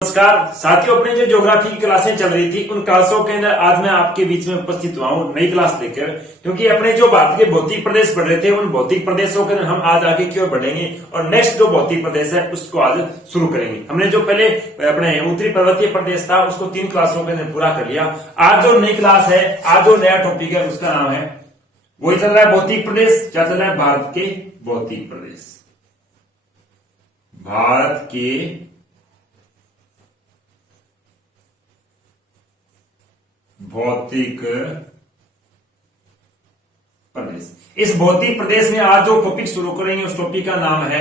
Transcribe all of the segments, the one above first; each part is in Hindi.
नमस्कार साथियों, अपनी जो ज्योग्राफी की क्लासें चल रही थी उन क्लासों के अंदर आज मैं आपके बीच में उपस्थित हुआ हूं नई क्लास लेकर। क्योंकि अपने जो भारत के भौतिक प्रदेश पढ़ रहे थे उन भौतिक प्रदेशों के अंदर हम आज आगे की ओर बढ़ेंगे और नेक्स्ट जो भौतिक प्रदेश है उसको आज शुरू करेंगे। हमने जो पहले अपने उत्तरी पर्वतीय प्रदेश था उसको 3 क्लासों के अंदर पूरा कर लिया। आज जो नई क्लास है, आज जो नया टॉपिक है उसका नाम है, वही चल रहा है भौतिक प्रदेश। क्या चल रहा है? भारत के भौतिक प्रदेश। भारत के भौतिक प्रदेश। इस भौतिक प्रदेश में आज जो टॉपिक शुरू करेंगे उस टॉपिक का नाम है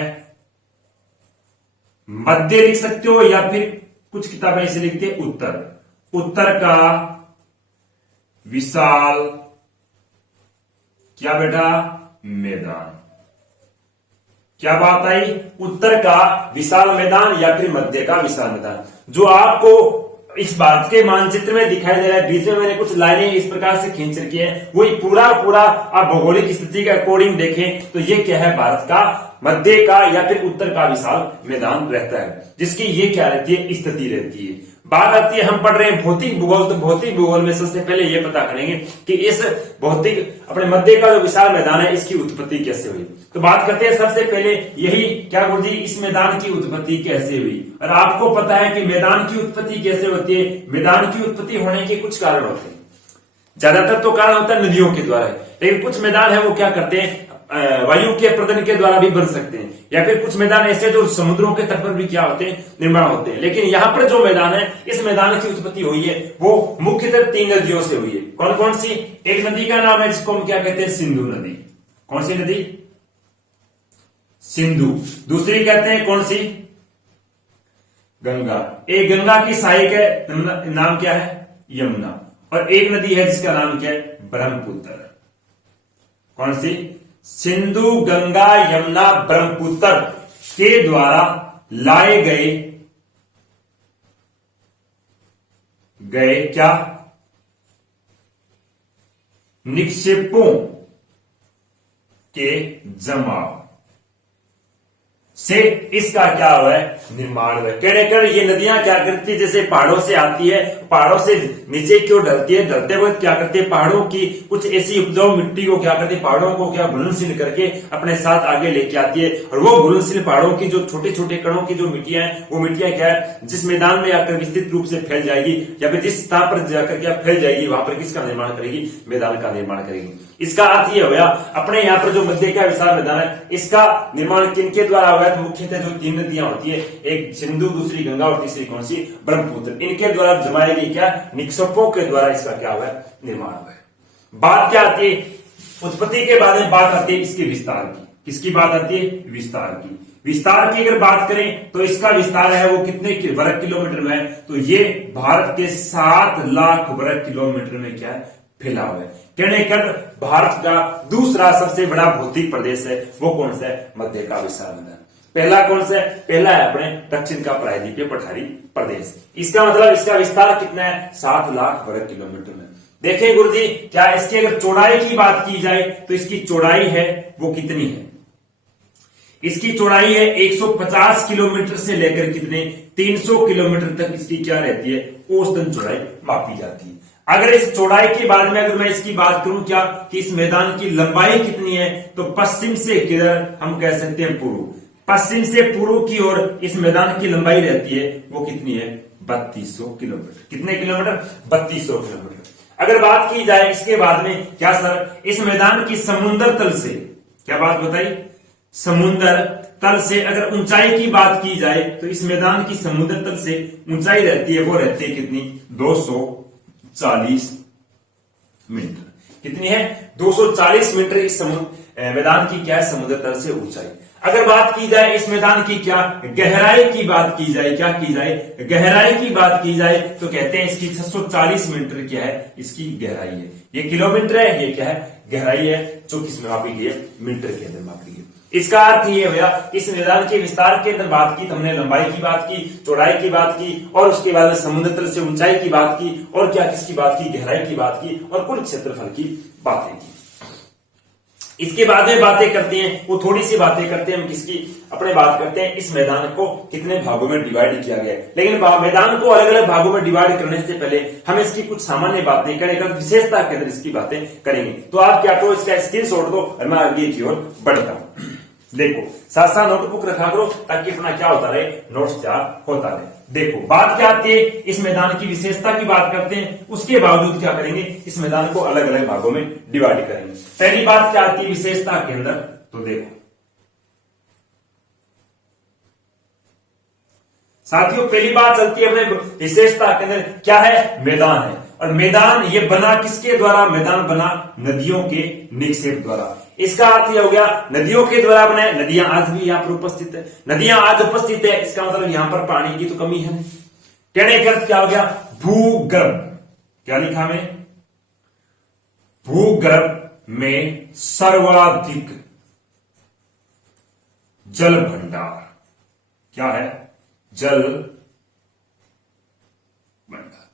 मध्य, लिख सकते हो या फिर कुछ किताबें इसे लिखते हैं उत्तर। उत्तर का विशाल क्या बेटा? मैदान। क्या बात आई? उत्तर का विशाल मैदान या फिर मध्य का विशाल मैदान। जो आपको इस भारत के मानचित्र में दिखाई दे रहा है, बीच में मैंने कुछ लाइनें इस प्रकार से खींच रखी है, वही पूरा आप भौगोलिक स्थिति के अकॉर्डिंग देखें तो ये क्या है? भारत का मध्य का या फिर उत्तर का विशाल मैदान रहता है, जिसकी ये क्या रहती है? स्थिति रहती है। बात आती है, हम पढ़ रहे हैं भौतिक भूगोल, तो भौतिक भूगोल में सबसे पहले ये पता करेंगे कि इस भौतिक अपने मध्य का जो विशाल मैदान है इसकी उत्पत्ति कैसे हुई। तो बात करते हैं सबसे पहले यही, क्या गुरुजी इस मैदान की उत्पत्ति कैसे हुई। और आपको पता है कि मैदान की उत्पत्ति कैसे होती है? मैदान की उत्पत्ति होने के कुछ कारण होते हैं। ज्यादातर तो कारण होता है नदियों के द्वारा, लेकिन कुछ मैदान है वो क्या करते हैं? वायु के प्रदन के द्वारा भी बन सकते हैं, या फिर कुछ मैदान ऐसे जो समुद्रों के तट पर भी क्या होते हैं? निर्माण होते हैं। लेकिन यहाँ पर जो मैदान है, इस मैदान की उत्पत्ति हुई है वो मुख्यतः 3 नदियों से हुई है। कौन कौन सी? एक नदी का नाम है जिसको हम क्या कहते हैं? सिंधु नदी। कौन सी नदी? सिंधु। दूसरी कहते हैं कौन सी? गंगा। एक गंगा की सहायक है, नाम क्या है? यमुना। और एक नदी है जिसका नाम क्या है? ब्रह्मपुत्र। कौन सी? सिंधु, गंगा, यमुना, ब्रह्मपुत्र के द्वारा लाए गए क्या? निक्षेपों के जमाव से इसका क्या हुआ है? निर्माण हुआ है। कहने कर ये नदियां क्या करती है? जैसे पहाड़ों से आती है, पहाड़ों से नीचे क्यों ढलती है, ढलते वक्त क्या करती है? पहाड़ों की कुछ ऐसी उपजाऊ मिट्टी को क्या करती है? पहाड़ों को क्या घुलनशील करके अपने साथ आगे लेके आती है। और वो घुलनशील पहाड़ों की जो छोटे छोटे कणों की जो मिट्टियां हैं, वो मिट्टियां क्या है? जिस मैदान में आकर विस्तृत रूप से फैल जाएगी या फिर जिस स्थान पर जाकर क्या फैल जाएगी, वहां पर किसका निर्माण करेगी? मैदान का निर्माण करेगी। इसका अर्थ यह हुआ, अपने यहाँ पर जो मध्य का विशाल मैदान है इसका निर्माण किनके द्वारा हुआ है? तो मुख्यतः जो 3 नदियां होती है, एक सिंधु, दूसरी गंगा और तीसरी कौन सी? ब्रह्मपुत्र। इनके द्वारा जमाई गई क्या? निक्षेपों के द्वारा इसका क्या हुआ है? निर्माण हुआ है। बात क्या आती है? उत्पत्ति के बाद में बात आती है इसके विस्तार की। किसकी बात आती है? विस्तार की। विस्तार की अगर बात करें तो इसका विस्तार है वो कितने वर्ग किलोमीटर में है? तो ये भारत के 7 लाख वर्ग किलोमीटर में क्या है? फैला हुआ है। कहने कर भारत का दूसरा सबसे बड़ा भौतिक प्रदेश है वो कौन सा है? मध्य का विशाल मैदान। पहला कौन सा है? पहला है अपने दक्षिण का प्रायद्वीपीय पठारी प्रदेश। इसका मतलब इसका विस्तार कितना है? 7 लाख वर्ग किलोमीटर में। देखिए गुरुजी, क्या इसकी अगर चौड़ाई की बात की जाए तो इसकी चौड़ाई है वो कितनी है? इसकी चौड़ाई है 150 किलोमीटर से लेकर कितने? 300 किलोमीटर तक इसकी क्या रहती है? औसतन चौड़ाई मापी जाती है। अगर इस चौड़ाई के बाद में अगर मैं इसकी बात करूं क्या कि इस मैदान की लंबाई कितनी है, तो पश्चिम से किधर हम कह सकते हैं? पूर्व। पश्चिम से पूर्व की ओर इस मैदान की लंबाई रहती है वो कितनी है? 3200 किलोमीटर। कितने किलोमीटर? 3200 किलोमीटर। अगर बात की जाए इसके बाद में क्या सर, इस मैदान की समुद्र तल से, क्या बात बताई? समुद्र तल से अगर ऊंचाई की बात की जाए तो इस मैदान की समुद्र तल से ऊंचाई रहती है वो रहती है कितनी? 240 मीटर। कितनी है? 240 मीटर इस मैदान की क्या है? समुद्र तल से ऊंचाई। अगर बात की जाए इस मैदान की क्या गहराई की बात की जाए, क्या की जाए? गहराई की बात की जाए तो कहते हैं इसकी 640 मीटर क्या है? इसकी गहराई है। ये किलोमीटर है, ये क्या है? गहराई है, जो किसमें मापी गई है? मीटर के अंदर मापी गई। इसका अर्थ ये हुआ, इस मैदान के विस्तार के अंदर बात की, हमने लंबाई की बात की, चौड़ाई की बात की, और उसके बाद समुद्र तल से ऊंचाई की बात की, और क्या किसकी बात की? गहराई की बात की, और कुल क्षेत्रफल की बातें की। इसके बाद में बातें करते हैं, वो थोड़ी सी बातें करते हैं हम किसकी, अपने बात करते हैं इस मैदान को कितने भागों में डिवाइड किया गया है। लेकिन मैदान को अलग अलग भागों में डिवाइड करने से पहले हम इसकी कुछ सामान्य बातें करेंगे, विशेषता के अंदर इसकी बातें करेंगे। तो आप क्या करो, इसका स्क्रीनशॉट दो और मैं आगे की ओर बढ़ता हूं। देखो साथ साथ नोटबुक रखा करो ताकि अपना क्या होता रहे, नोट्स तैयार होता रहे। देखो बात क्या आती है, इस मैदान की विशेषता की बात करते हैं, उसके बावजूद क्या करेंगे, इस मैदान को अलग अलग भागों में डिवाइड करेंगे। पहली बात क्या आती है विशेषता के अंदर, तो देखो साथियों पहली बात चलती है अपने विशेषता के अंदर, क्या है, मैदान है। और मैदान ये बना किसके द्वारा, मैदान बना नदियों के निक्षेप द्वारा। इसका अर्थ यह हो गया नदियों के द्वारा बने, नदियां आज भी यहां पर उपस्थित है, नदियां आज उपस्थित है, इसका मतलब यहां पर पानी की तो कमी है। कहने का अर्थ क्या हो गया, भूगर्भ, क्या लिखा में, भूगर्भ में सर्वाधिक जल भंडार, क्या है, जल भंडार।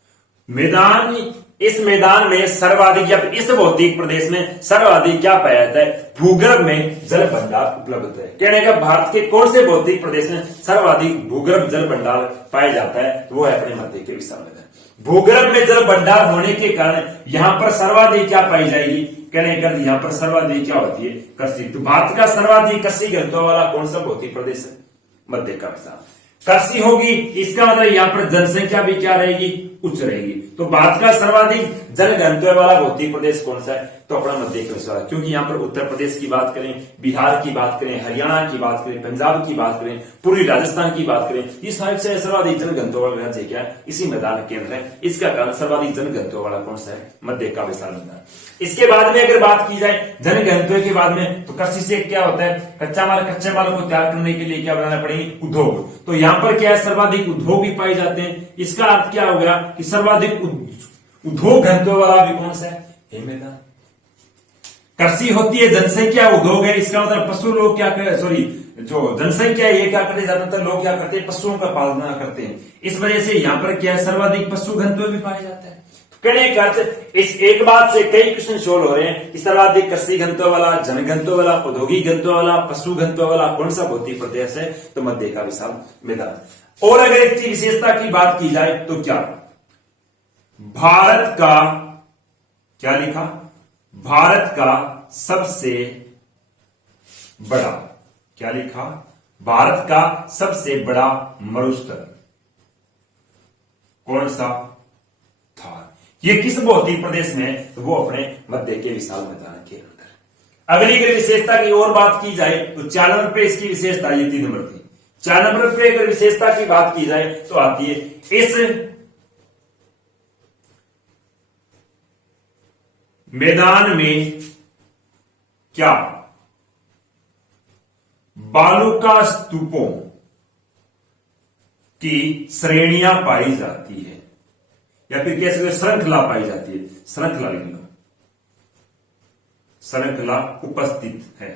मैदान, इस मैदान में सर्वाधिक या इस भौतिक प्रदेश में सर्वाधिक क्या पाया जाता है, भूगर्भ में जल भंडार उपलब्ध है। कहने का भारत के कौन से भौतिक प्रदेश में सर्वाधिक भूगर्भ जल भंडार पाया जाता है, तो वो है अपने मध्य के विशाल मैदान। भूगर्भ में जल भंडार होने के कारण यहां पर सर्वाधिक क्या पाई जाएगी, कहने का यहां पर सर्वाधिक क्या होती है, कृषि। तो भारत का सर्वाधिक कृषि घनत्व वाला कौन सा भौतिक प्रदेश है, मध्य का विशाल। कृषि होगी, इसका मतलब यहां पर जनसंख्या भी क्या रहेगी, उच्च रहेगी। तो भारत का सर्वाधिक जनघनत्व वाला भौतिक प्रदेश कौन सा है, तो अपना मध्य प्रदेश, क्योंकि यहां पर उत्तर प्रदेश की बात करें, बिहार की बात करें, हरियाणा की बात करें, पंजाब की बात करें, पूर्वी राजस्थान की बात करें, इस साइड से सर्वाधिक जनघनत्व वाला राज्य क्या है, इसी मैदान के अंदर है। इसका कारण सर्वाधिक जनघनत्व वाला कौन सा है, मध्य का विशाल मैदान। इसके बाद में अगर बात की जाए जनघनत्व के बाद में, तो कृषि से क्या होता है, कच्चे माल को तैयार करने के लिए क्या बनाना पड़ेगी, उद्योग। तो यहां पर क्या है, सर्वाधिक उद्योग भी पाए जाते हैं। इसका अर्थ क्या हो गया कि सर्वाधिक उद्योग घनत्व वाला भी कौन सा है, मैदान। कृषि होती है, जनसंख्या उद्योग है, इसका मतलब पशु लोग क्या करते, सॉरी जो जनसंख्या ये क्या करते, ज्यादातर लोग क्या करते हैं, पशुओं का पालन करते हैं। इस वजह से यहां पर क्या है, सर्वाधिक पशु घनत्व भी पाया जाता है। कहने का अर्थ इस एक बात से कई क्वेश्चन सोल्व हो रहे हैं कि सर्वाधिक कृषि घनत्व वाला, जन घनत्व वाला, औद्योगिक घनत्व वाला, पशु घनत्व वाला कौन सा भौतिक प्रदेश है, तो मध्य का विशाल मैदान। और अगर एक विशेषता की बात की जाए तो क्या, भारत का, क्या लिखा, भारत का सबसे बड़ा, क्या लिखा, भारत का सबसे बड़ा मरुस्थल कौन सा, थार। ये किस भौतिक प्रदेश में है, तो वो अपने मध्य के विशाल मैदान के अंदर। अगली अगर विशेषता की और बात की जाए तो 4 नंबर पे इसकी विशेषता, ये 3 नंबर थी, 4 नंबर पे अगर विशेषता की बात की जाए तो आती है इस मैदान में क्या, बालूका स्तूपों की श्रेणियां पाई जाती है, या फिर कैसे श्रृंखला पाई जाती है, श्रृंखला लिख लो, श्रृंखला उपस्थित है।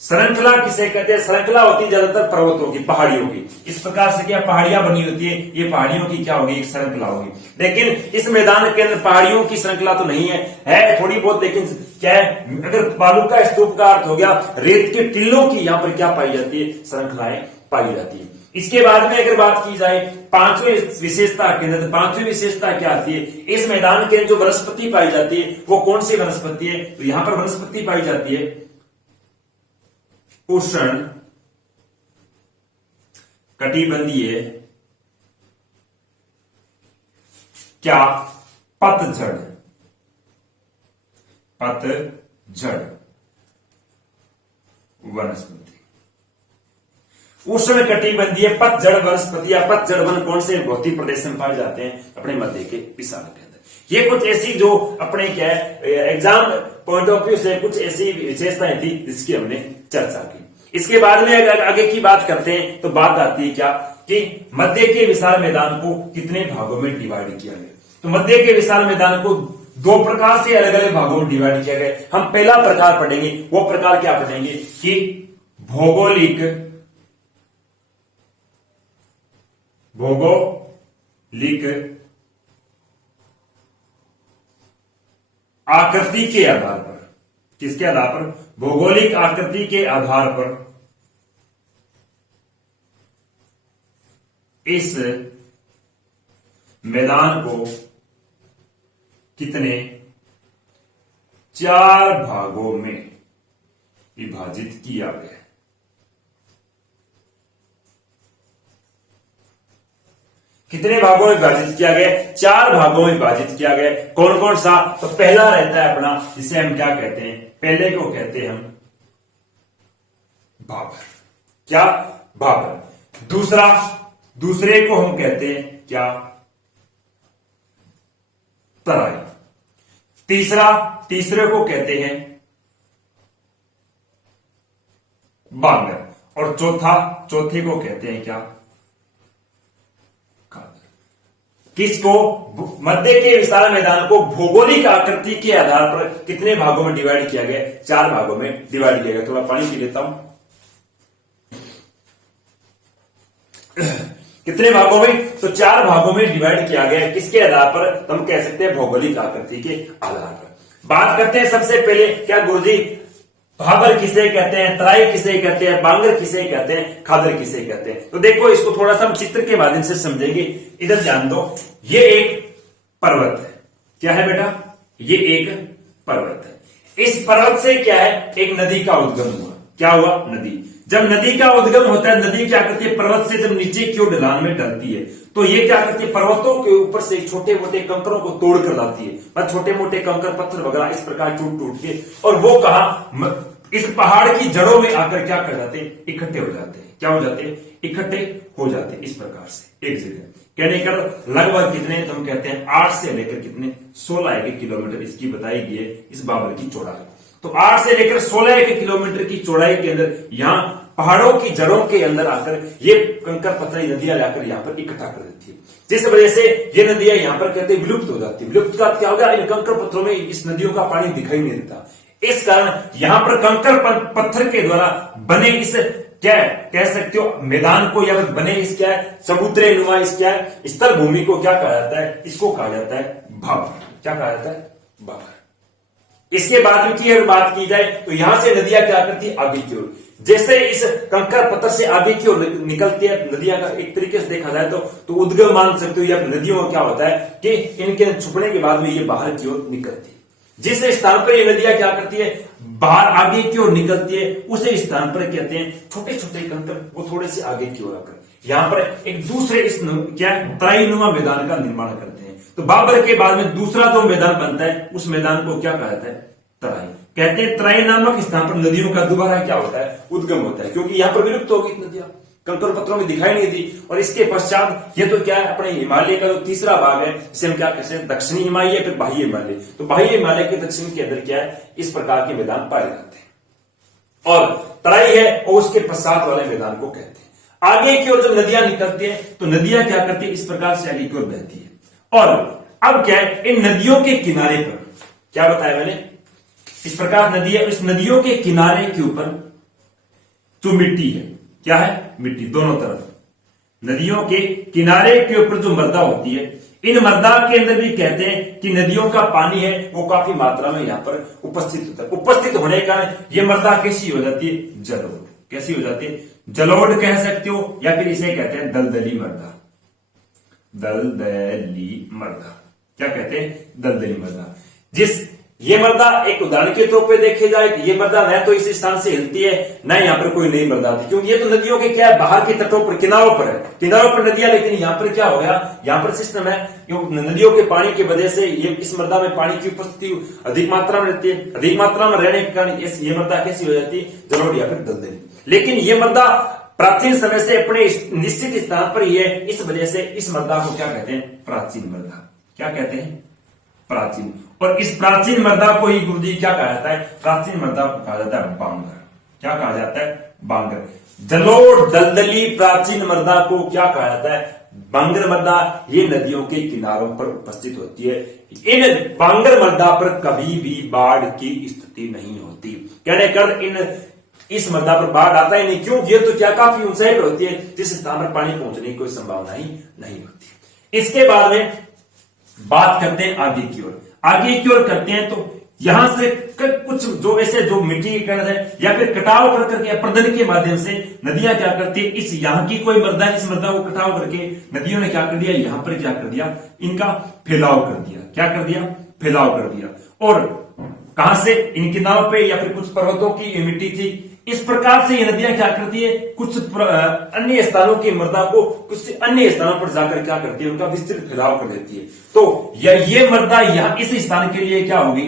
श्रृंखला किसे कहते हैं, श्रृंखला होती है ज्यादातर पर्वतों की, पहाड़ियों की। इस प्रकार से क्या पहाड़ियां बनी होती है, ये पहाड़ियों की क्या होगी, एक श्रृंखला होगी। लेकिन इस मैदान के अंदर पहाड़ियों की श्रृंखला तो नहीं है थोड़ी बहुत, लेकिन क्या है, अगर बालू का स्तूप का अर्थ हो गया रेत के टिल्लों की यहां पर क्या पाई जाती है, श्रृंखलाएं पाई जाती है। इसके बाद में अगर बात की जाए पांचवी विशेषता के अंदर, पांचवी विशेषता क्या आती है, इस मैदान के जो वनस्पति पाई जाती है वो कौन सी वनस्पति है, तो यहां पर वनस्पति पाई जाती है उष्ण कटिबंधीय क्या, पतझड़, पतझड़ वनस्पति। उष्ण कटिबंधीय पतझड़ वनस्पति या पतझड़ वन कौन से भौतिक प्रदेश में पाए जाते हैं, अपने मध्य के विशाल के अंदर। ये कुछ ऐसी जो अपने क्या है एग्जाम पॉइंट ऑफ व्यू से कुछ ऐसी विशेषताएं थी जिसकी हमने चर्चा की। इसके बाद में अगर आगे की बात करते हैं तो बात आती है क्या, कि मध्य के विशाल मैदान को कितने भागों में डिवाइड किया गया। तो मध्य के विशाल मैदान को 2 प्रकार से अलग अलग भागों में डिवाइड किया गया। हम पहला प्रकार पढ़ेंगे, वो प्रकार क्या पढ़ेंगे कि भौगोलिक आकृति के आधार पर, किसके आधार पर? भौगोलिक आकृति के आधार पर इस मैदान को कितने 4 भागों में विभाजित किया गया। कितने भागों में विभाजित किया गया? 4 भागों में विभाजित किया गया। कौन कौन सा? तो पहला रहता है अपना, जिसे हम क्या कहते हैं? पहले को कहते हैं हम भाबर। क्या? भाबर। दूसरे को हम कहते हैं क्या? तराई। तीसरे को कहते हैं बांगर। और चौथे को कहते हैं क्या? किसको? मध्य के विशाल मैदान को भौगोलिक आकृति के आधार पर कितने भागों में डिवाइड किया गया? 4 भागों में डिवाइड किया गया। थोड़ा पानी पी लेता हूं। कितने भागों में? तो 4 भागों में डिवाइड किया गया। किसके आधार पर? तो हम कह सकते हैं भौगोलिक आकृति के आधार पर। बात करते हैं सबसे पहले, क्या गुरुजी भाबर किसे कहते हैं, तराई किसे कहते हैं, बांगर किसे कहते हैं, खादर किसे कहते हैं? तो देखो, इसको थोड़ा सा हम चित्र के माध्यम से समझेंगे। इधर ध्यान दो, ये एक पर्वत है। क्या है बेटा? ये एक पर्वत है। इस पर्वत से क्या है? एक नदी का उद्गम हुआ। क्या हुआ? नदी। जब नदी का उद्गम होता है, नदी क्या करती है? पर्वत से जब नीचे की ओर ढलान में ढलती है, तो ये क्या करती है? पर्वतों के ऊपर से छोटे मोटे कंकरों को तोड़ कर लाती है, और छोटे मोटे कंकर पत्थर वगैरह इस प्रकार टूट टूट के, और वो कहा इस पहाड़ की जड़ों में आकर क्या कर जाते हैं? इकट्ठे हो जाते हैं। क्या हो जाते हैं? इकट्ठे हो जाते हैं इस प्रकार से एक जगह। कहने का लगभग कितने? तो हम कहते हैं 8 से लेकर कितने? 16 किलोमीटर इसकी बताई गई है इस बाबर की चौड़ाई। तो 8 से लेकर 16 किलोमीटर की चौड़ाई के अंदर यहाँ पहाड़ों की जड़ों के अंदर आकर ये कंकर पत्थरी नदियां लाकर यहाँ पर इकट्ठा कर देती है, जिस वजह से ये नदियां यहाँ पर कहते हैं विलुप्त हो जाती है। विलुप्त का क्या होगा? इन कंकर पत्थरों में इस नदियों का पानी दिखाई नहीं देता। इस कारण यहां पर कंकर पत्थर के द्वारा बने इस क्या है? कह सकते हो मैदान को, या बने इस क्या है? समुद्री नुमा इस क्या है? स्थल भूमि को क्या कहा जाता है? इसको कहा जाता है भाबर। क्या कहा जाता है? भाबर। इसके बाद में की अगर बात की जाए तो यहां से नदियां क्या करती है? आगे की ओर। जैसे इस कंकर पत्थर से आगे की ओर निकलती है नदियां का, एक तरीके से देखा जाए तो उद्गम मान सकते हो, या नदियों का क्या होता है कि इनके छुपने के बाद में ये बाहर की ओर निकलती है। जिस स्थान पर ये नदियां क्या करती है? बाहर आगे की ओर निकलती है, उसे स्थान पर कहते हैं छोटे छोटे कंकर, वो थोड़े से आगे की ओर आकर यहां पर एक दूसरे इस क्या तराईनुमा मैदान का निर्माण करते हैं। तो बाबर के बाद में दूसरा जो मैदान बनता है, उस मैदान को क्या कहा जाता है? तराई। कहते हैं तराई नामक स्थान पर नदियों का दोबारा क्या होता है? उद्गम होता है, क्योंकि यहां पर विलुप्त हो गई नदियां, कंकर पत्थरों में दिखाई नहीं दी। और इसके पश्चात ये तो क्या है? अपने हिमालय का जो तीसरा भाग है, जिसे हम क्या कहते हैं? दक्षिणी हिमालय, फिर बाह्य हिमालय। तो बाह्य हिमालय के दक्षिण के अंदर क्या है? इस प्रकार के मैदान पाए जाते हैं, और तराई है और उसके पश्चात वाले मैदान को कहते हैं। आगे की ओर जब नदियां निकलती है तो नदियां क्या करती है? इस प्रकार से आगे की ओर बहती है। और अब क्या है? इन नदियों के किनारे पर क्या बताया मैंने? इस प्रकार नदियां, इस नदियों के किनारे के ऊपर जो मिट्टी है, क्या है? मिट्टी। दोनों तरफ नदियों के किनारे के ऊपर जो मृदा होती है, इन मृदा के अंदर भी कहते हैं कि नदियों का पानी है वो काफी मात्रा में यहां पर उपस्थित होता है। उपस्थित होने का ये मृदा कैसी हो जाती है? जलोढ़। कैसी हो जाती है? जलोढ़ कह सकते हो, या फिर इसे कहते हैं दलदली मृदा। दलदली मृदा क्या कहते हैं? दलदली मृदा। जिस ये मृदा एक उदाहरण के तौर पे देखे जाए, ये मृदा न तो इस स्थान से हिलती है, न यहाँ पर कोई नई मृदा आती, क्योंकि ये तो नदियों के क्या है? बाहर के तटों पर, किनारों पर है, किनारों पर नदियां। लेकिन यहाँ पर क्या हो गया? यहाँ पर सिस्टम है, नदियों के पानी की वजह से ये इस मृदा में पानी की उपस्थिति अधिक मात्रा में रहती है। अधिक मात्रा में रहने के कारण ये मृदा कैसी हो जाती है? जलोढ़ या फिर दलदली। लेकिन ये मृदा प्राचीन समय से अपने निश्चित स्थान पर ही है, इस वजह से इस मृदा को क्या कहते हैं? प्राचीन मृदा। क्या कहते हैं? प्राचीन। और इस प्राचीन मृदा को ही गुरुजी क्या कहा जाता है? प्राचीन मृदा को कहा जाता है बांगर। क्या कहा जाता है? बांगर। जलोढ़ दलदली प्राचीन मृदा को क्या कहा जाता है? बांगर मृदा। ये नदियों के किनारों पर उपस्थित होती है। इन बांगर मृदा पर कभी भी बाढ़ की स्थिति नहीं होती। कहने कर इस मृदा पर बाढ़ आता ही नहीं। क्यों? ये तो क्या काफी ऊंचाई पर होती है, जिस स्थान पर पानी पहुंचने की कोई संभावना ही नहीं होती। इसके बाद में बात करते हैं आगे की ओर। आगे की ओर करते हैं तो यहां से कुछ जो ऐसे जो मिट्टी के कण है या फिर कटाव कर करके अपर्दन के माध्यम से नदियां क्या करती है, इस यहाँ की कोई मृदा इस मृदा को कटाव करके नदियों ने क्या कर दिया, यहां पर क्या कर दिया, इनका फैलाव कर दिया। क्या कर दिया, फैलाव कर दिया। और कहां से, इन किनारों पे या फिर कुछ पर्वतों की मिट्टी थी। इस प्रकार से ये नदियां क्या करती है, कुछ अन्य स्थानों की मृदा को कुछ अन्य स्थानों पर जाकर क्या करती है, उनका विस्तृत फैलाव कर देती है। तो ये मृदा यहाँ इस स्थान के लिए क्या होगी,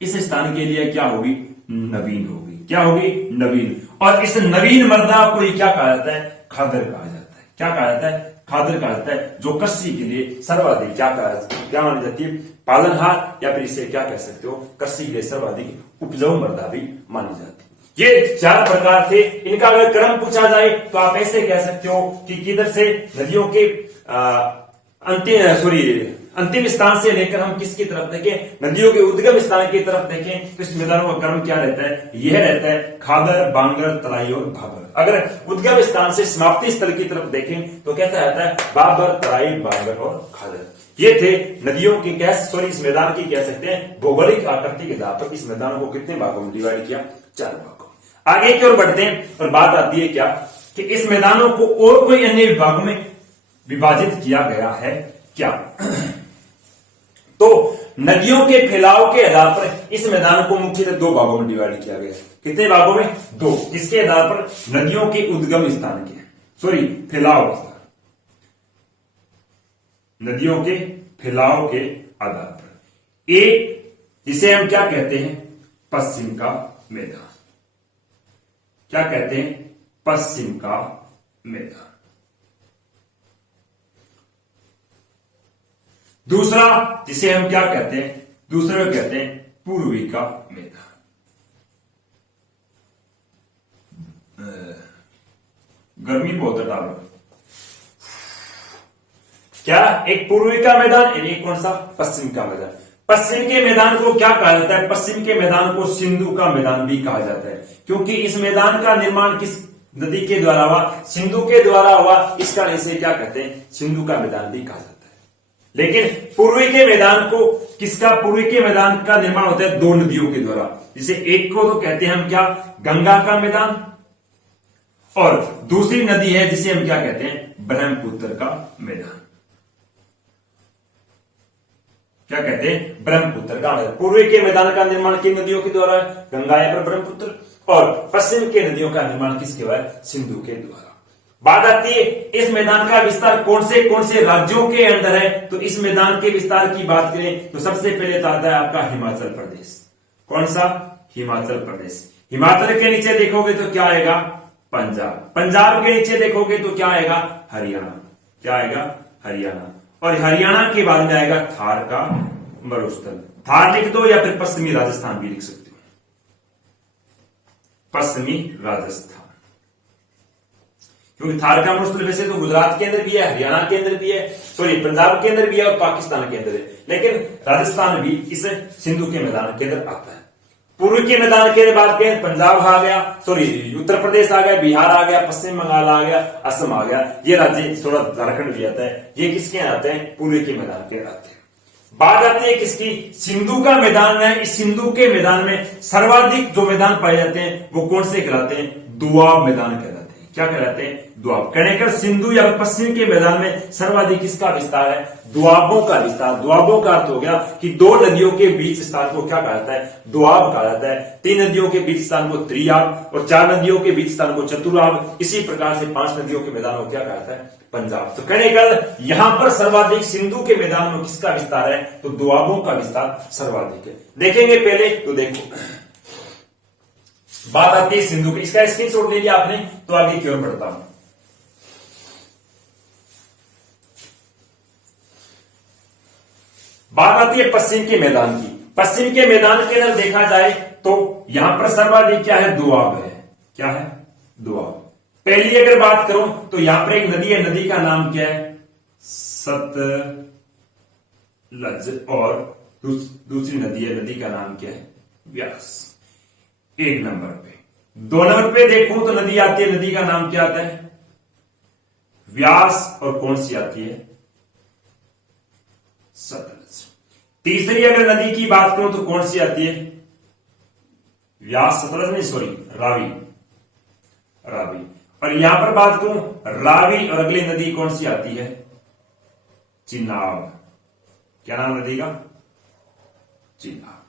इस स्थान के लिए क्या होगी, नवीन होगी। क्या होगी, नवीन। और इस नवीन मृदा को क्या कहा जाता है, खादर कहा जाता है। क्या कहा जाता है, खादर कहा जाता है, जो कृषि के लिए सर्वाधिक क्या मानी जाती है, पालनहार, या फिर इसे क्या कह सकते हो, कृषि के लिए सर्वाधिक उपजाऊ मृदा भी मानी जाती है। ये 4 प्रकार थे। इनका अगर क्रम पूछा जाए तो आप ऐसे कह सकते हो कि किधर से नदियों के अंतिम स्थान से लेकर हम किसकी तरफ देखें, नदियों के उद्गम स्थान की तरफ देखें, तो इस मैदानों का क्रम क्या रहता है, यह रहता है खादर, बांगर, तराई और भाबर। अगर उद्गम स्थान से समाप्ति स्थल की तरफ देखें तो कहता रहता है बाबर, तराई, बांगर और खादर। ये थे नदियों की इस मैदान की कह सकते हैं भौगोलिक आकृति के आधार पर इस मैदान को कितने भागों में डिवाइड किया, 4 भागों में। आगे की ओर बढ़ते हैं और बात आती है क्या कि इस मैदानों को और कोई अन्य विभागों में विभाजित किया गया है क्या। तो नदियों के फैलाव के आधार पर इस मैदान को मुख्यतः 2 भागों में डिवाइड किया गया है। कितने भागों में, 2। इसके आधार पर नदियों के उद्गम स्थान के फैलाव स्थान, नदियों के फैलाव के आधार पर एक, जिसे हम क्या कहते हैं, पश्चिम का मैदान। क्या कहते हैं, पश्चिम का मैदान। दूसरा, जिसे हम क्या कहते हैं, दूसरे को कहते हैं पूर्वी का मैदान। गर्मी बहुत है डालो। क्या, एक पूर्वी का मैदान और एक कौन सा, पश्चिम का मैदान। पश्चिम के मैदान को क्या कहा जाता है, पश्चिम के मैदान को सिंधु का मैदान भी कहा जाता है, क्योंकि इस मैदान का निर्माण किस नदी के द्वारा हुआ, सिंधु के द्वारा हुआ। इस कारण इसे क्या कहते हैं, सिंधु का मैदान भी कहा जाता है। लेकिन पूर्वी के मैदान को पूर्वी के मैदान का निर्माण होता है 2 नदियों के द्वारा, जिसे एक को तो कहते हैं हम क्या, गंगा का मैदान, और दूसरी नदी है जिसे हम क्या कहते हैं, ब्रह्मपुत्र का मैदान। क्या कहते हैं, ब्रह्मपुत्र का मैदान। पूर्वी के मैदान का निर्माण किन नदियों के द्वारा, गंगा या ब्रह्मपुत्र, और पश्चिम के नदियों का निर्माण किसके द्वारा, सिंधु के द्वारा। बात आती है इस मैदान का विस्तार कौन से राज्यों के अंदर है। तो इस मैदान के विस्तार की बात करें तो सबसे पहले तो आता है आपका हिमाचल प्रदेश। कौन सा, हिमाचल प्रदेश। हिमाचल के नीचे देखोगे तो क्या आएगा, पंजाब। पंजाब के नीचे देखोगे तो क्या आएगा, हरियाणा। क्या आएगा, हरियाणा। और हरियाणा के बाद में आएगा थार का मरुस्थल। थार लिख दो या फिर पश्चिमी राजस्थान भी लिख सकते हो, पश्चिमी राजस्थान, क्योंकि थार का मरुस्थल वैसे तो गुजरात के अंदर भी है, हरियाणा के अंदर भी है, पंजाब के अंदर भी है और पाकिस्तान के अंदर है, लेकिन राजस्थान भी इस सिंधु के मैदान के अंदर आता है। पूर्व के मैदान के बाद के पंजाब आ गया, उत्तर प्रदेश आ गया, बिहार आ गया, पश्चिम बंगाल आ गया, असम आ गया, ये राज्य थोड़ा झारखंड भी आता है। ये किसके आते हैं, पूर्व के मैदान के आते हैं। बात आती है किसकी, सिंधु का मैदान है। इस सिंधु के मैदान में सर्वाधिक जो मैदान पाए जाते हैं वो कौन से कहलाते हैं, दुआब मैदान कहलाते हैं। क्या कहलाते हैं, दुआब। कहने सिंधु या पश्चिम के मैदान में सर्वाधिक किसका विस्तार है, दुआबों का विस्तार। दुआबों का अर्थ हो गया कि 2 नदियों के बीच स्थान को क्या कहा जाता है, दुआब कहा जाता है। 3 नदियों के बीच स्थान को त्रिआब, और 4 नदियों के बीच स्थान को चतुराब। इसी प्रकार से 5 नदियों के मैदान को क्या कहा जाता है, पंजाब। तो कहने का यहां पर सर्वाधिक सिंधु के मैदान में किसका विस्तार है, तो दुआबों का विस्तार सर्वाधिक है। देखेंगे पहले तो देखो, बात आती है सिंधु की, इसका स्क्रीनशॉट ले लिया आपने, तो आगे की ओर बढ़ता हूं। बात आती है पश्चिम के मैदान की। पश्चिम के मैदान के अंदर देखा जाए तो यहां पर सर्वाधिक क्या है, दुआब है। क्या है, दुआब। पहली अगर बात करूं तो यहां पर एक नदी है, नदी का नाम क्या है, सतलज। और दूसरी नदी है, नदी का नाम क्या है, व्यास। 1 नंबर पे। 2 नंबर पे देखूं तो नदी आती है, नदी का नाम क्या आता है, व्यास। और कौन सी आती है, सतलज। तीसरी अगर नदी की बात करूं तो कौन सी आती है, व्यास सतलज नहीं, सॉरी, रावी, रावी। और यहां पर बात करूं, रावी और अगली नदी कौन सी आती है? चिनाब। क्या नाम नदी का? चिनाब।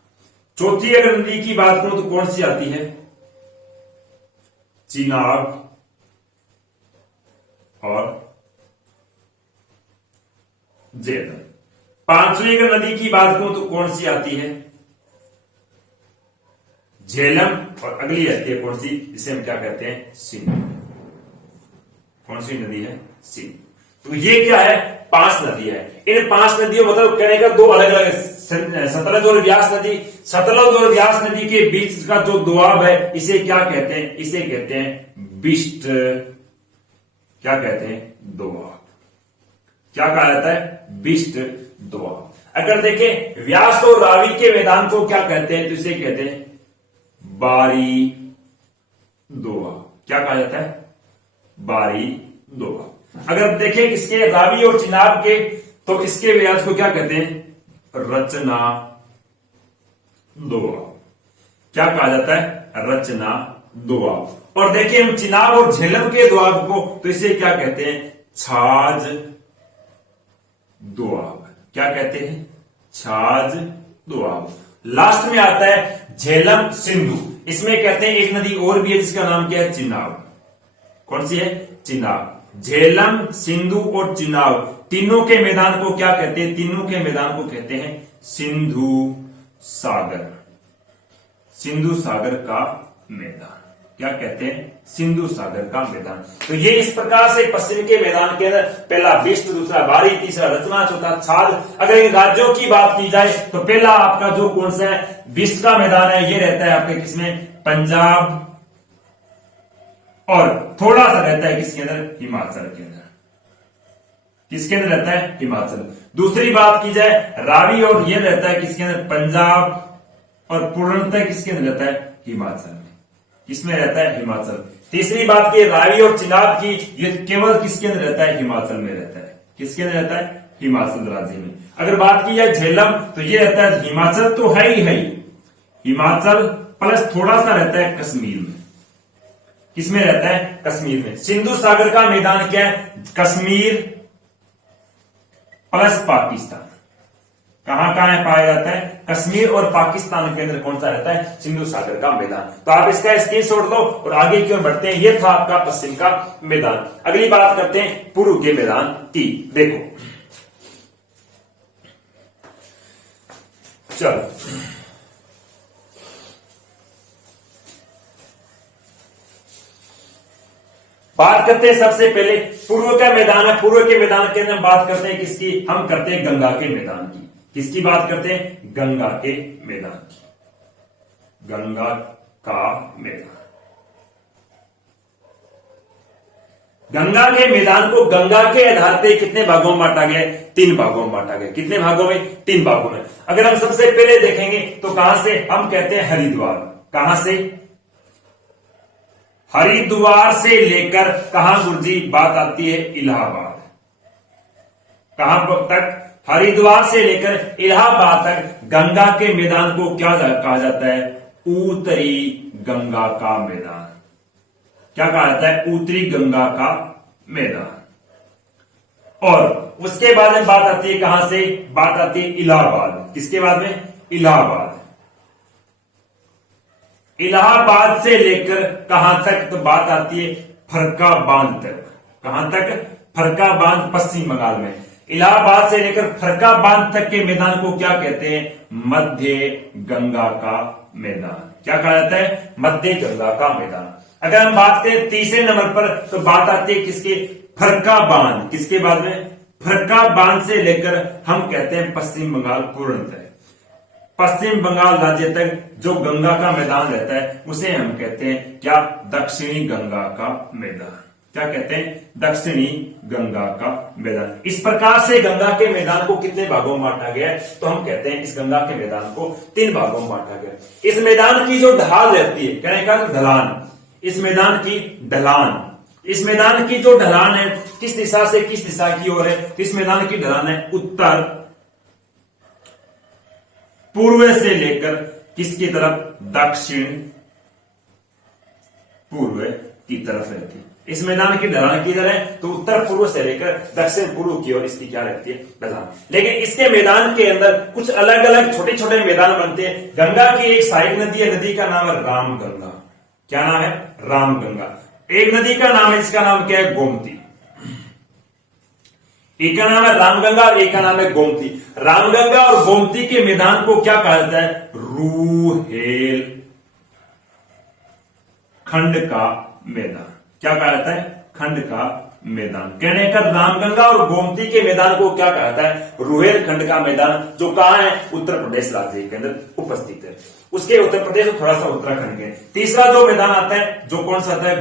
चौथी अगर नदी की बात करूं तो कौन सी आती है? चिनाब और झेलम। पांचवी अगर नदी की बात करूं तो कौन सी आती है? झेलम। और अगली आती है कौन सी, जिसे हम क्या कहते हैं? सिंधु। कौन सी नदी है? सिंधु। तो ये क्या है? 5 नदी है। इन 5 नदियों मतलब कहने का 2 अलग अलग, सतलज और व्यास नदी। सतलज और व्यास नदी के बीच का जो दोआब है इसे क्या कहते हैं? इसे कहते हैं बिष्ट। क्या कहते हैं? दोआब। क्या कहा जाता है? बिष्ट दोआब। अगर देखें व्यास और रावी के मैदान को क्या कहते हैं? तो इसे कहते हैं बारी दोआब। क्या कहा जाता है? बारी दोआब। अगर देखें किसके, रावी और चिनाब के, तो इसके व्यास को क्या कहते हैं? रचना दोआब। क्या कहा जाता है? रचना दोआब। और देखिए हम चिनाब और झेलम के दोआब को, तो इसे क्या कहते हैं? छाछ दोआब। क्या कहते हैं? छाछ दोआब। लास्ट में आता है झेलम सिंधु। इसमें कहते हैं एक नदी और भी है जिसका नाम क्या है? चिनाब। कौन सी है? चिनाब। झेलम, सिंधु और चिनाब, तीनों के मैदान को क्या कहते हैं? तीनों के मैदान को कहते हैं सिंधु सागर। सिंधु सागर का मैदान। क्या कहते हैं? सिंधु सागर का मैदान। तो ये इस प्रकार से पश्चिम के मैदान के अंदर पहला बिष्ट, दूसरा बारी, तीसरा रचना, चौथा छाछ। अगर इन राज्यों की बात की जाए तो पहला आपका जो कौन सा है? बिष्ट का मैदान है, ये रहता है आपके किसमें? पंजाब। और थोड़ा सा रहता है किसके अंदर? हिमाचल के अंदर। किसके अंदर रहता है? हिमाचल। दूसरी बात की जाए रावी, और ये रहता है किसके अंदर? पंजाब। और पूर्णतः किसके अंदर रहता है? हिमाचल में। किसमें रहता है? हिमाचल। तीसरी बात की रावी और चिनाब की, ये केवल किसके अंदर रहता है? हिमाचल में रहता है। किसके अंदर रहता है? हिमाचल राज्य में। अगर बात की जाए झेलम, तो ये रहता है, हिमाचल तो है ही है, हिमाचल प्लस थोड़ा सा रहता है कश्मीर में। किसमें रहता है? कश्मीर में। सिंधु सागर का मैदान क्या है? कश्मीर प्लस पाकिस्तान। कहां कहां पाया जाता है? कश्मीर और पाकिस्तान के अंदर कौन सा रहता है? सिंधु सागर का मैदान। तो आप इसका स्क्रीनशॉट लो और आगे की ओर बढ़ते हैं। ये था आपका पश्चिम का मैदान। अगली बात करते हैं पूर्व के मैदान की। देखो चलो, बात करते हैं सबसे पहले पूर्व का मैदान है। पूर्व के मैदान के अंदर बात करते हैं किसकी? हम करते हैं गंगा के मैदान की। किसकी बात करते हैं? गंगा के मैदान की। गंगा का मैदान। गंगा के मैदान को गंगा के आधार पर कितने भागों में बांटा गया? 3 भागों में बांटा गया। कितने भागों में? 3 भागों में। अगर हम सबसे पहले देखेंगे तो कहां से? हम कहते हैं हरिद्वार। कहां से? हरिद्वार से लेकर कहां गुरुजी? बात आती है इलाहाबाद। कहां तक? हरिद्वार से लेकर इलाहाबाद तक गंगा के मैदान को क्या कहा जाता है? उत्तरी गंगा का मैदान। क्या कहा जाता है? उत्तरी गंगा का मैदान। और उसके बाद में बात आती है कहां से? बात आती है इलाहाबाद। किसके बाद में? इलाहाबाद। इलाहाबाद से लेकर कहां तक? तो बात आती है फरक्का बांध तक। कहां तक? फरक्का बांध पश्चिम बंगाल में। इलाहाबाद से लेकर फरक्का बांध तक के मैदान को क्या कहते हैं? मध्य गंगा का मैदान। क्या कहा जाता है? मध्य गंगा का मैदान। अगर हम बात करें तीसरे नंबर पर तो बात आती है किसके? फरक्का बांध। किसके बाद में? फरक्का बांध से लेकर हम कहते हैं पश्चिम बंगाल पूर्णतः। पश्चिम बंगाल राज्य तक जो गंगा का मैदान रहता है उसे हम कहते हैं क्या? दक्षिणी गंगा का मैदान। क्या कहते हैं? दक्षिणी गंगा का मैदान। इस प्रकार से गंगा के मैदान को कितने भागों में बांटा गया है? तो हम कहते हैं इस गंगा के मैदान को 3 भागों में बांटा गया। इस मैदान की जो ढाल रहती है, कहने का ढलान, इस मैदान की ढलान, इस मैदान की जो ढलान है किस दिशा से किस दिशा की ओर है? तो इस मैदान की ढलान है उत्तर पूर्व से लेकर किसकी तरफ? दक्षिण पूर्व की तरफ रहती है। इस मैदान की ढलान किधर है, तो उत्तर पूर्व से लेकर दक्षिण पूर्व की ओर इसकी क्या रहती है, ढलान। लेकिन इसके मैदान के अंदर कुछ अलग अलग छोटे छोटे मैदान बनते हैं। गंगा की एक सहायक नदी है, नदी का नाम है रामगंगा। क्या नाम है, रामगंगा। एक नदी का नाम है, इसका नाम क्या है, गोमती। एक का नाम है रामगंगा और एक का नाम है गोमती। रामगंगा और गोमती के मैदान को क्या कहा जाता है, रूहेल खंड का मैदान। क्या कहा जाता है, खंड का मैदान। कहने का रामगंगा और गोमती के मैदान को क्या कहा जाता है, रुहेल खंड का मैदान, जो कहां है, उत्तर प्रदेश राज्य के अंदर उपस्थित है। उसके उत्तर प्रदेश और थोड़ा सा उत्तराखंड के। तीसरा जो मैदान आता है, जो कौन सा आता है,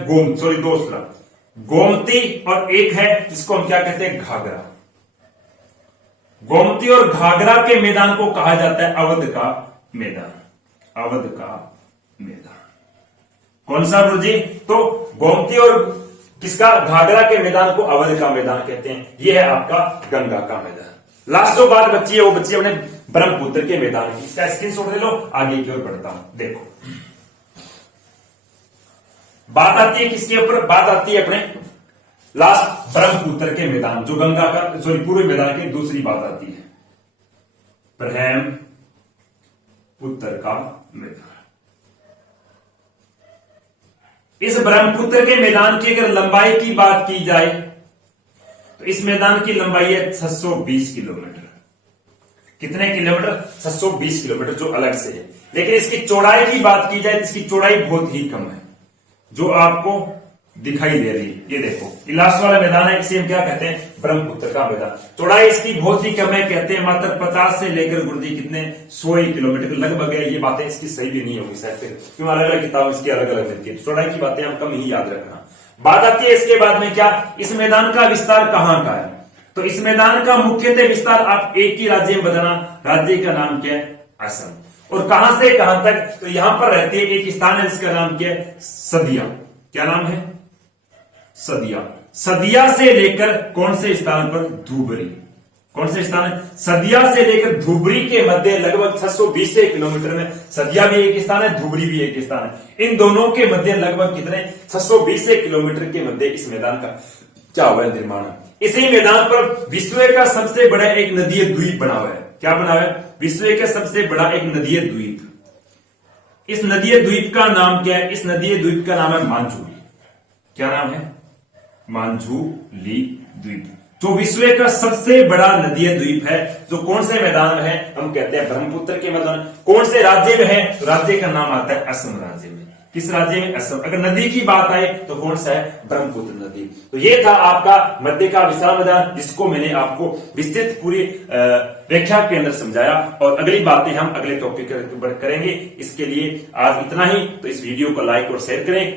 दूसरा गोमती, और एक है जिसको हम क्या कहते हैं, घाघरा। गोमती और घाघरा के मैदान को कहा जाता है अवध का मैदान। अवध का मैदान कौन सा गुरु जी, तो गोमती और किसका, घाघरा के मैदान को अवध का मैदान कहते हैं। यह है आपका गंगा का मैदान। लास्ट जो बात बची है वो बची अपने ब्रह्मपुत्र के मैदान की। इसका स्क्रीनशॉट ले लो, आगे की ओर बढ़ता हूं। देखो बात आती है किसके ऊपर, बात आती है अपने लास्ट ब्रह्मपुत्र के मैदान, जो गंगा का पूर्व मैदान की दूसरी बात आती है, ब्रह्मपुत्र का मैदान। इस ब्रह्मपुत्र के मैदान की अगर लंबाई की बात की जाए तो इस मैदान की लंबाई है 620 किलोमीटर। कितने किलोमीटर, 620 किलोमीटर, जो अलग से है। लेकिन इसकी चौड़ाई की बात की जाए तो इसकी चौड़ाई बहुत ही कम है, जो आपको दिखाई दे रही है। ये देखो, लास्ट वाला मैदान है, इसे हम क्या कहते हैं, ब्रह्मपुत्र का मैदान। चौड़ाई इसकी बहुत ही कम है, कहते हैं मात्र 50 से लेकर गुरुजी कितने 100 किलोमीटर लगभग है। ये बातें इसकी सही भी नहीं होगी शायद, क्यों अलग अलग किताब इसकी अलग अलग मिलती है। चौड़ाई की बातें हम कम ही याद रखना। बात आती है इसके बाद में क्या, इस मैदान का विस्तार कहां का है, तो इस मैदान का मुख्यतः विस्तार आप एक ही राज्य में बताना, राज्य का नाम क्या है, असम। और कहां से कहां तक, तो यहां पर रहती है एक स्थान है जिसका नाम क्या है, सदिया। क्या नाम है, सदिया। सदिया से लेकर कौन से स्थान पर, धुबरी। कौन से स्थान है, सदिया से लेकर धुबरी के मध्य लगभग 620 किलोमीटर में सदिया भी एक स्थान है, धुबरी भी एक स्थान है। इन दोनों के मध्य लगभग कितने 620 किलोमीटर के मध्य इस मैदान का क्या हुआ है, निर्माण। इसी मैदान पर विश्व का सबसे बड़ा एक नदीय द्वीप बना हुआ है। क्या बना हुआ है, विश्व का सबसे बड़ा एक नदीय द्वीप। इस नदीय द्वीप का नाम क्या है, इस नदीय द्वीप का नाम है मांझूली। क्या नाम है, मांझूली द्वीप, जो विश्व का सबसे बड़ा नदीय द्वीप है। जो कौन से मैदान में है, हम कहते हैं ब्रह्मपुत्र के मैदान। कौन से राज्य में है, तो राज्य का नाम आता है असम राज्य में। किस राज्य में, असम। अगर नदी की बात आए तो कौन सा है, ब्रह्मपुत्र नदी। तो ये था आपका मध्य का विशाल मैदान, जिसको मैंने आपको विस्तृत पूरी व्याख्या के अंदर समझाया। और अगली बातें हम अगले टॉपिक पर करेंगे। इसके लिए आज इतना ही। तो इस वीडियो को लाइक और शेयर करें।